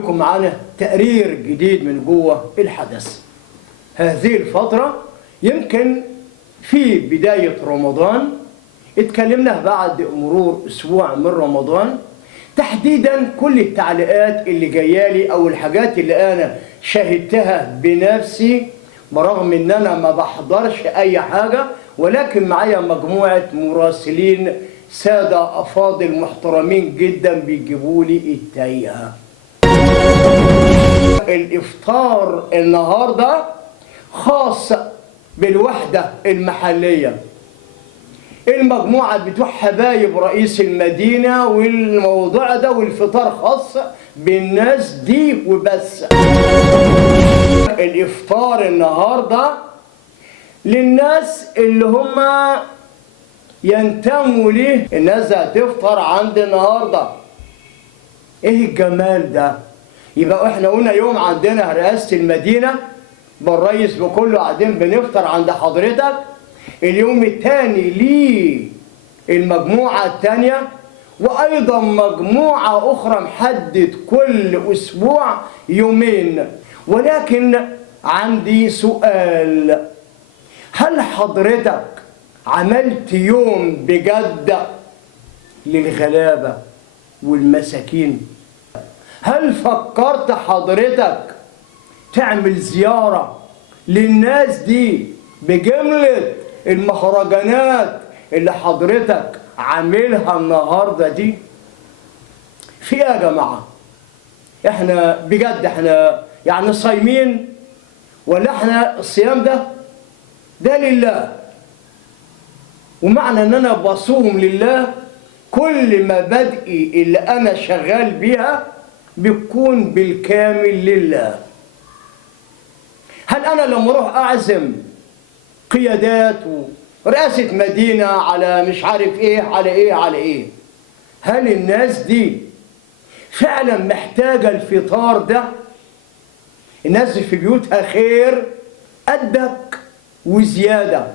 لكم معانا تقرير جديد من جوه الحدث. هذه الفترة يمكن في بداية رمضان اتكلمنا بعد مرور أسبوع من رمضان تحديدا كل التعليقات اللي جايالي أو الحاجات اللي أنا شاهدتها بنفسي، برغم إن أنا ما بحضرش أي حاجة، ولكن معايا مجموعة مراسلين سادة أفاضل محترمين جدا بيجيبوا لي التايهة. الإفطار النهاردة خاص بالوحدة المحلية، المجموعة بتوع حبايب رئيس المدينة، والموضوع ده والفطار خاص بالناس دي وبس. الإفطار النهاردة للناس اللي هم ينتموا ليه، الناس هتفطر عند النهاردة. ايه الجمال ده؟ يبقى احنا قلنا يوم عندنا رئاسة المدينة بالرئيس بكله قاعدين بنفطر عند حضرتك، اليوم الثاني ليه المجموعة الثانية، وأيضا مجموعة أخرى محدد كل أسبوع يومين. ولكن عندي سؤال، هل حضرتك عملت يوم بجد للغلابة والمساكين؟ هل فكرت حضرتك تعمل زيارة للناس دي بجملة المهرجانات اللي حضرتك عاملها النهاردة دي؟ في ايه يا جماعة؟ احنا بجد احنا يعني صايمين، ولا احنا الصيام ده لله؟ ومعنى ان انا بصوم لله كل مبادئي اللي انا شغال بيها بتكون بالكامل لله. هل انا لما اروح اعزم قيادات ورئاسة مدينة على مش عارف ايه على ايه، هل الناس دي فعلا محتاجة الفطار ده؟ الناس في بيوتها خير قدك وزيادة،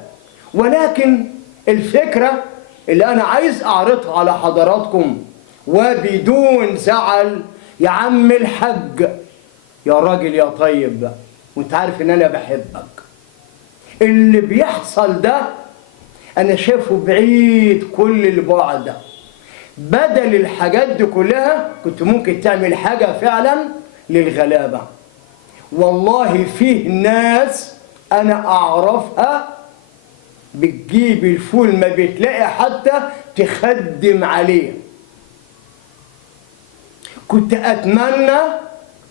ولكن الفكرة اللي أنا عايز أعرضها على حضراتكم وبدون زعل، يا عم الحج، يا راجل يا طيب، وانت عارف ان انا بحبك، اللي بيحصل ده انا شايفه بعيد كل البعد. بدل الحاجات دي كلها كنت ممكن تعمل حاجة فعلا للغلابة. والله فيه ناس انا اعرفها بتجيب الفول ما بتلاقي حتى تخدم عليه. كنت اتمنى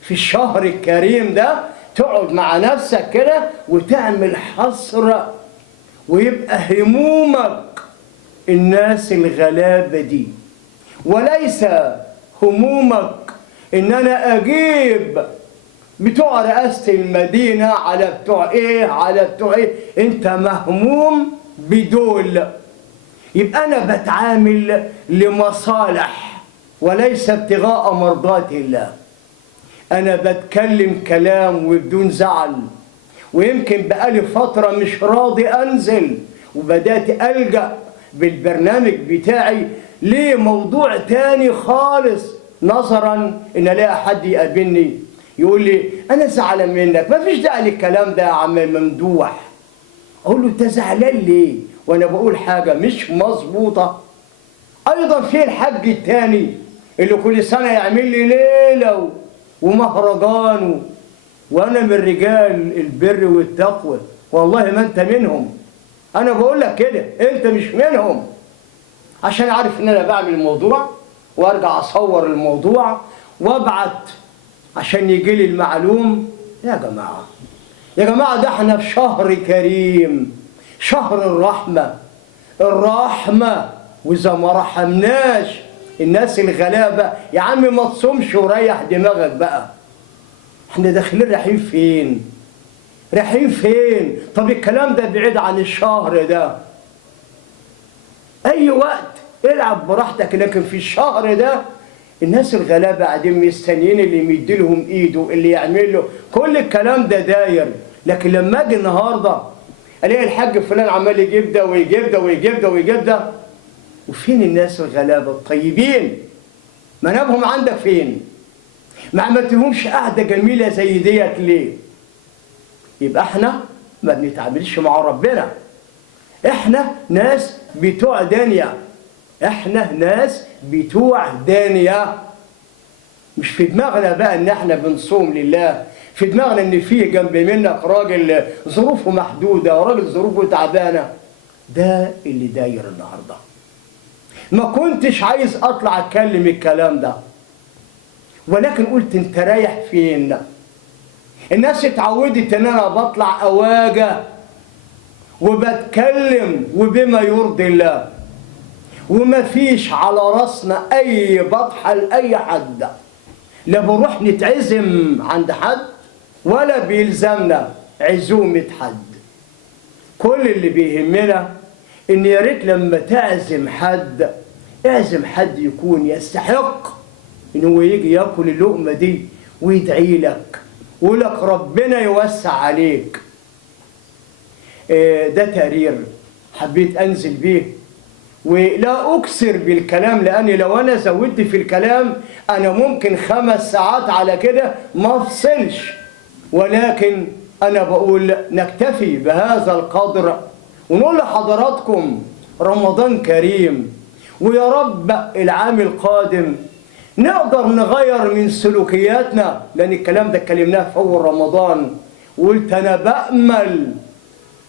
في الشهر الكريم ده تقعد مع نفسك كده وتعمل حصر، ويبقى همومك الناس الغلابة دي، وليس همومك ان انا اجيب بتوع رئاسة المدينة على بتوع ايه. انت مهموم بدول. يبقى انا بتعامل لمصالح وليس ابتغاء مرضات الله. أنا بتكلم كلام وبدون زعل، ويمكن بقالي فترة مش راضي أنزل، وبدأت ألجأ بالبرنامج بتاعي لموضوع تاني خالص، نظرا إن ألاقي حد يقابلني يقول لي أنا زعلان منك، ما فيش داعي للكلام ده يا عم ممدوح. أقول له أنت زعلان ليه؟ وأنا بقول حاجة مش مظبوطة. أيضا في الحج التاني اللي كل سنة يعمل لي ليلة ومهرجان، وانا من رجال البر والتقوى، والله ما انت منهم. انا بقول لك كده، انت مش منهم، عشان عارف ان انا بعمل الموضوع وارجع اصور الموضوع وابعت عشان يجي لي المعلوم. يا جماعه ده احنا في شهر كريم، شهر الرحمه، واذا ما رحمناش الناس الغلابة يا عم ما تصومش وريح دماغك بقى. احنا داخلين رايحين فين؟ طب الكلام ده بعيد عن الشهر ده، اي وقت العب براحتك، لكن في الشهر ده الناس الغلابة قاعدين مستنيين اللي يمد لهم ايده، اللي يعمل له كل الكلام ده داير. لكن لما اجي النهارده الاقي الحاج فلان عمال يجيب ده ويجيب ده، وفين الناس الغلابة الطيبين؟ منابهم عندك فين؟ ما عملتلهمش قعدة جميلة زي ديت ليه؟ يبقى احنا ما بنتعاملش مع ربنا. احنا ناس بتوع دنيا، احنا ناس بتوع دنيا. مش في دماغنا بقى ان احنا بنصوم لله، في دماغنا ان في جنب منك راجل ظروفه محدودة وراجل ظروفه تعبانة. ده اللي داير النهارده. ما كنتش عايز اطلع اتكلم الكلام ده، ولكن قلت انت رايح فين؟ الناس اتعودت ان انا بطلع اواجه وبتكلم وبما يرضي الله، وما فيش على راسنا اي بطحه لاي حد، لا بنروح نتعزم عند حد ولا بيلزمنا عزومه حد. كل اللي بيهمنا ان يا ريت لما تعزم حد اعزم حد يكون يستحق ان هو يجي ياكل اللقمه دي ويدعي لك ويقول لك ربنا يوسع عليك. ده تقرير حبيت انزل بيه، ولا اكثر بالكلام، لاني لو انا زودت في الكلام انا ممكن 5 ساعات على كده ما افصلش، ولكن انا بقول نكتفي بهذا القدر ونقول لحضراتكم رمضان كريم، ويا رب العام القادم نقدر نغير من سلوكياتنا، لان الكلام ده اتكلمناه في اول رمضان. وقلت انا بامل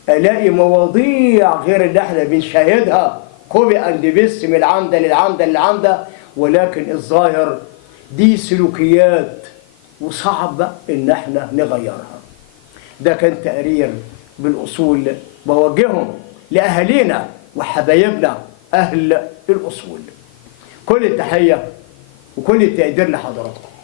الاقي مواضيع غير اللي احنا بنشاهدها كوبي اند بيست من العمده للعمده للعمده، ولكن الظاهر دي سلوكيات وصعب ان احنا نغيرها. ده كان تقرير بالاصول بوجههم لاهالينا وحبايبنا اهل الاصول. كل التحيه وكل التقدير لحضراتكم.